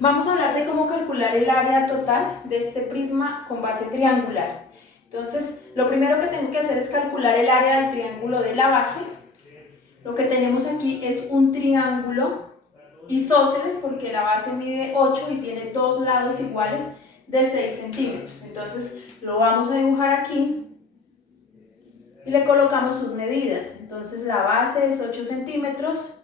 Vamos a hablar de cómo calcular el área total de este prisma con base triangular. Entonces, lo primero que tengo que hacer es calcular el área del triángulo de la base. Lo que tenemos aquí es un triángulo isósceles porque la base mide 8 y tiene dos lados iguales de 6 centímetros. Entonces, lo vamos a dibujar aquí y le colocamos sus medidas. Entonces, la base es 8 centímetros,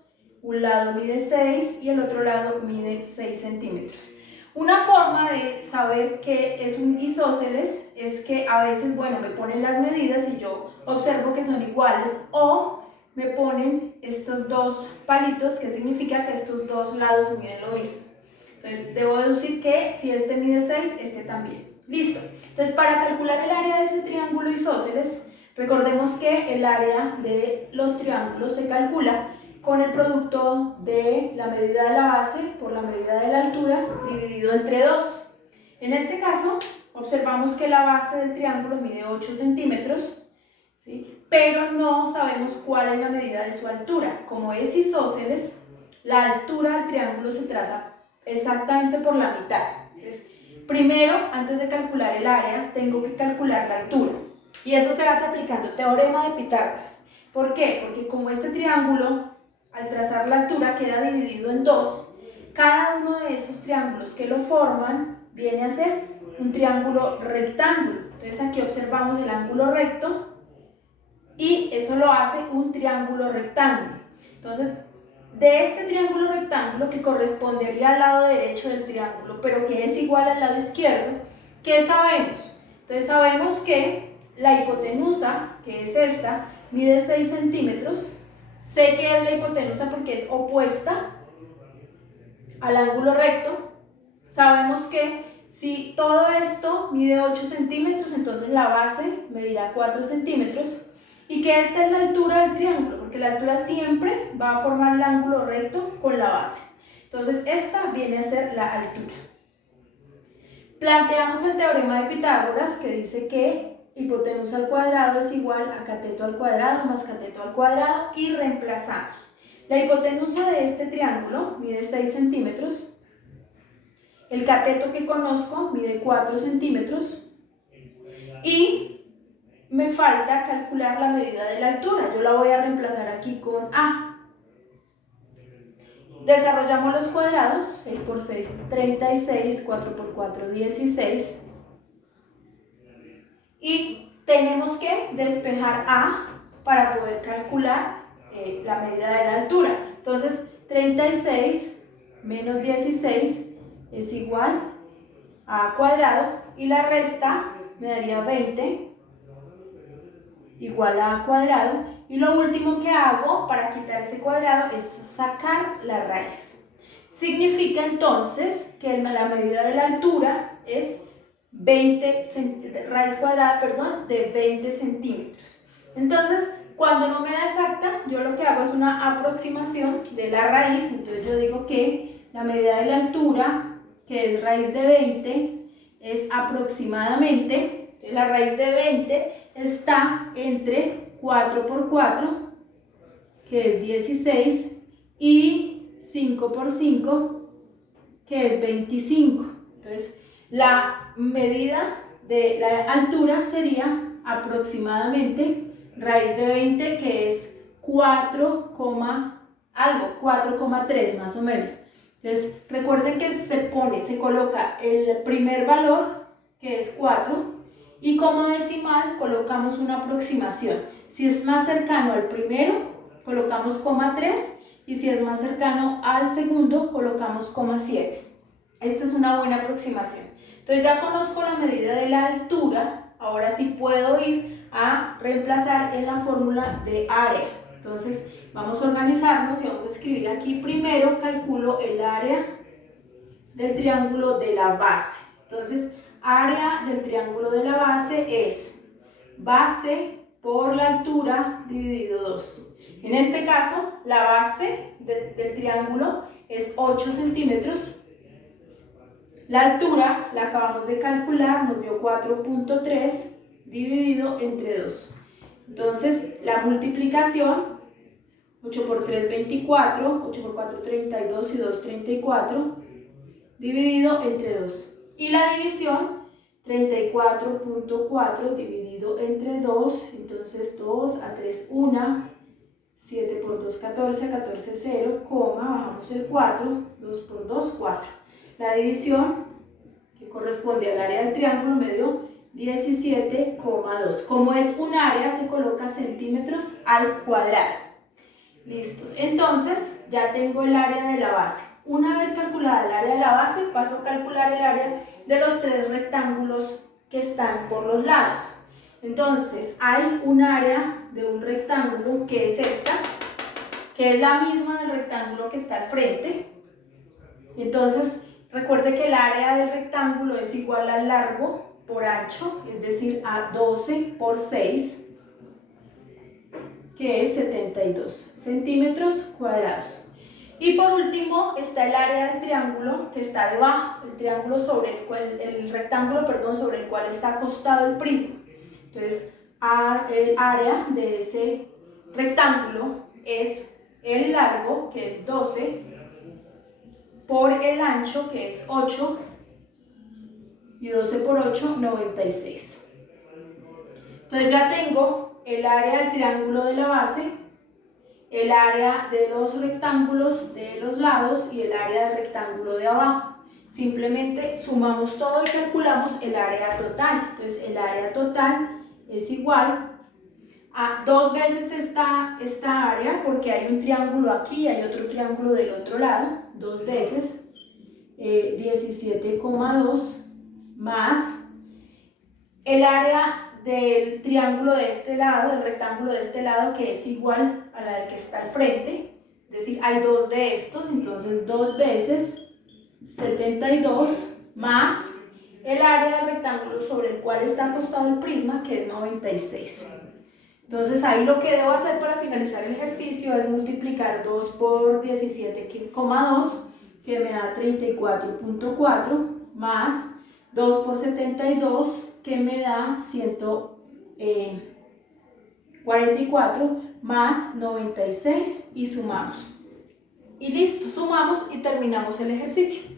un lado mide 6 y el otro lado mide 6 centímetros. Una forma de saber que es un isósceles es que a veces, bueno, me ponen las medidas y yo observo que son iguales, o me ponen estos dos palitos, que significa que estos dos lados miden lo mismo. Entonces, debo deducir que si este mide 6, este también. Listo. Entonces, para calcular el área de ese triángulo isósceles, recordemos que el área de los triángulos se calcula con el producto de la medida de la base por la medida de la altura dividido entre 2. En este caso, observamos que la base del triángulo mide 8 centímetros, ¿sí? Pero no sabemos cuál es la medida de su altura. Como es isósceles, la altura del triángulo se traza exactamente por la mitad. Entonces, primero, antes de calcular el área, tengo que calcular la altura. Y eso se hace aplicando teorema de Pitágoras. ¿Por qué? Porque como este triángulo, al trazar la altura, queda dividido en dos, cada uno de esos triángulos que lo forman viene a ser un triángulo rectángulo. Entonces aquí observamos el ángulo recto y eso lo hace un triángulo rectángulo. Entonces, de este triángulo rectángulo que correspondería al lado derecho del triángulo, pero que es igual al lado izquierdo, ¿qué sabemos? Entonces sabemos que la hipotenusa, que es esta, mide 6 centímetros. Sé que es la hipotenusa porque es opuesta al ángulo recto. Sabemos que si todo esto mide 8 centímetros, entonces la base medirá 4 centímetros. Y que esta es la altura del triángulo, porque la altura siempre va a formar el ángulo recto con la base. Entonces esta viene a ser la altura. Planteamos el teorema de Pitágoras, que dice que hipotenusa al cuadrado es igual a cateto al cuadrado más cateto al cuadrado, y reemplazamos. La hipotenusa de este triángulo mide 6 centímetros. El cateto que conozco mide 4 centímetros. Y me falta calcular la medida de la altura. Yo la voy a reemplazar aquí con A. Desarrollamos los cuadrados. 6 por 6, 36. 4 por 4, 16. Y tenemos que despejar A para poder calcular la medida de la altura. Entonces, 36 menos 16 es igual a A cuadrado, y la resta me daría 20 igual a A cuadrado, y lo último que hago para quitar ese cuadrado es sacar la raíz. Significa entonces que la medida de la altura es 20 raíz cuadrada, perdón, de 20 centímetros. Entonces, cuando no me da exacta, yo lo que hago es una aproximación de la raíz. Entonces yo digo que la medida de la altura, que es raíz de 20, es aproximadamente, la raíz de 20 está entre 4 por 4, que es 16, y 5 por 5, que es 25. Entonces, la medida de la altura sería aproximadamente raíz de 20, que es 4, algo, 4,3 más o menos. Entonces, recuerden que se coloca el primer valor, que es 4, y como decimal colocamos una aproximación. Si es más cercano al primero, colocamos 0,3, y si es más cercano al segundo, colocamos 0,7. Esta es una buena aproximación. Entonces ya conozco la medida de la altura, ahora sí puedo ir a reemplazar en la fórmula de área. Entonces vamos a organizarnos y vamos a escribir aquí: primero calculo el área del triángulo de la base. Entonces, área del triángulo de la base es base por la altura dividido 2. En este caso, la base del triángulo es 8 centímetros. La altura la acabamos de calcular, nos dio 4,3 dividido entre 2. Entonces, la multiplicación: 8 por 3, 24, 8 por 4, 32 y 2, 34. dividido entre 2. Y la división, 34.4 dividido entre 2, entonces 2 a 3, 1, 7 por 2, 14, 14, 0, bajamos el 4, 2 por 2, 4. La división, que corresponde al área del triángulo, me dio 17,2. Como es un área, se coloca centímetros al cuadrado. Listos. Entonces, ya tengo el área de la base. Una vez calculada el área de la base, paso a calcular el área de los 3 rectángulos que están por los lados. Entonces, hay un área de un rectángulo que es esta, que es la misma del rectángulo que está al frente. Entonces, recuerde que el área del rectángulo es igual al largo por ancho, es decir, a 12 por 6, que es 72 centímetros cuadrados. Y por último está el área del triángulo que está debajo, el rectángulo sobre el cual está acostado el prisma. Entonces, el área de ese rectángulo es el largo, que es 12, por el ancho, que es 8, y 12 por 8, 96. Entonces ya tengo el área del triángulo de la base, el área de los rectángulos de los lados y el área del rectángulo de abajo. Simplemente sumamos todo y calculamos el área total. Entonces el área total es igual a 2 veces esta área, porque hay un triángulo aquí y hay otro triángulo del otro lado, 2 veces 17,2 más el área del triángulo de este lado, del rectángulo de este lado, que es igual a la del que está al frente, es decir, hay 2 de estos, entonces 2 veces 72 más el área del rectángulo sobre el cual está acostado el prisma, que es 96. Entonces ahí lo que debo hacer para finalizar el ejercicio es multiplicar 2 por 17,2, que me da 34.4, más 2 por 72, que me da 144, más 96, y sumamos. Y listo, sumamos y terminamos el ejercicio.